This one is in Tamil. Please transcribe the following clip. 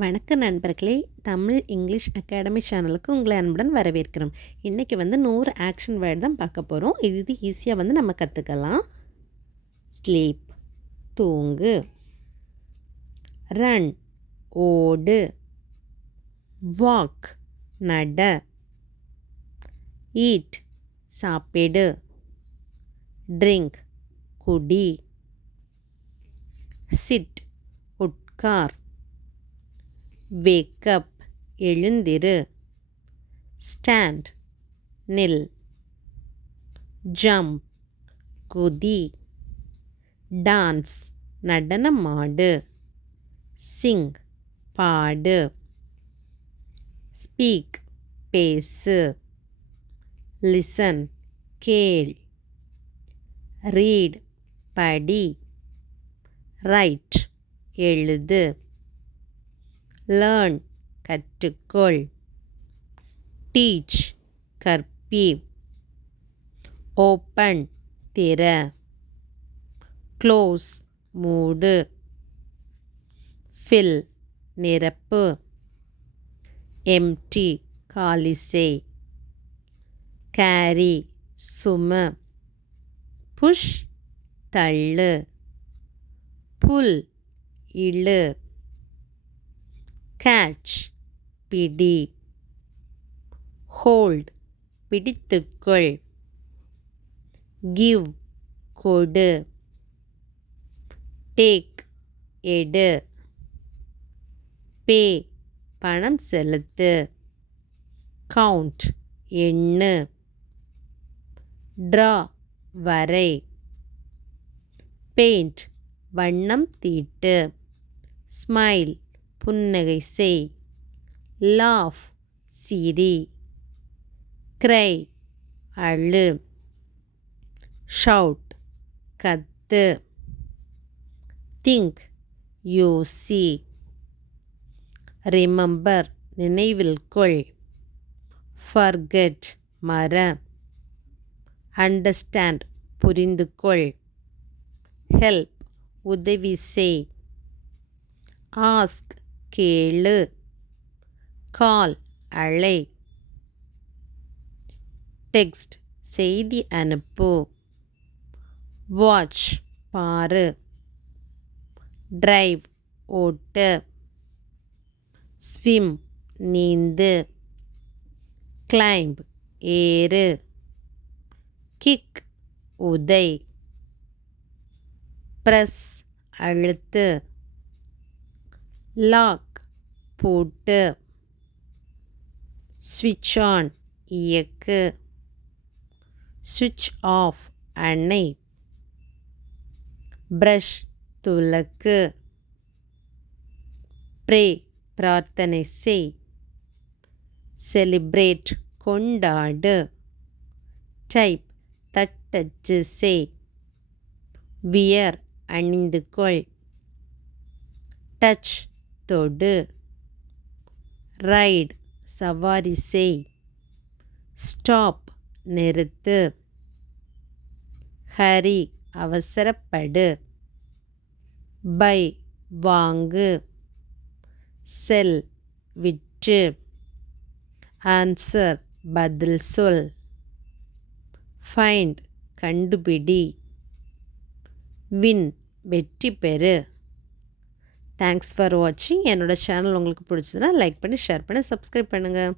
வணக்க நண்பர்களே, தமிழ் இங்கிலீஷ் அகாடமி சேனலுக்கு உங்களை அன்புடன் வரவேற்கிறோம். இன்றைக்கி 100 ஆக்ஷன் வேர்ட் தான் பார்க்க போகிறோம். இது ஈஸியாக நம்ம கற்றுக்கலாம். ஸ்லீப் தூங்கு, ரன் ஓடு, வாக் நட, ஈட் சாப்பிடு, ட்ரிங்க் குடி, சிட் உட்கார், wake up எழுந்திரு, stand நில், jump குதி, dance நடனமாடு, sing பாடு, speak பேசு, listen கேள், read படி, write எழுது, learn கற்றுக்கொள், teach கற்பி, open திற, close மூடு, fill நிரப்பு, empty காலி செய், carry சும, push தள்ளு, pull இழு, catch பிடி, hold பிடித்துக்கொள், give கொடு, take எடு, pay பணம் செலுத்து, count எண்ணு, draw வரை, paint வண்ணம் தீட்டு, smile புன்னகை செய், laugh சிரி, cry அழு, shout கத்து, think யோசி, remember நினைவில் கொள், forget மற, understand புரிந்து கொள், help உதவி செய், ask கேளு, கால் அழை, டெக்ஸ்ட் செய்தி அனுப்பு, வாட்ச் பாரு, டிரைவ் ஓட்டு, ஸ்விம் நீந்து, கிளைம்ப் ஏறு, கிக் உதை, பிரஸ் அழுத்து, லாக் பூட்டு, ஸ்விட்ச் ஆன் இயக்கு, ஸ்விட்ச் ஆஃப் அணை, பிரஷ் துலக்கு, ப்ரே பிரார்த்தனை செய், செலிப்ரேட் கொண்டாடு, டைப் தட்டச்சு செய், வியர் அணிந்து கொள், டச் தொடு, ரைட் சவாரி செய், ஸ்டாப் நிறுத்து, ஹரி அவசரப்படு, பை வாங்கு, செல் விற்று, ஆன்சர் பதில் சொல், ஃபைண்ட் கண்டுபிடி, வின் வெற்றி பெறு. தேங்க்ஸ் ஃபார் வாட்சிங். என்னோடய சேனல் உங்களுக்கு பிடிச்சதுன்னா லைக் பண்ணி ஷேர் பண்ணி சப்ஸ்கிரைப் பண்ணுங்கள்.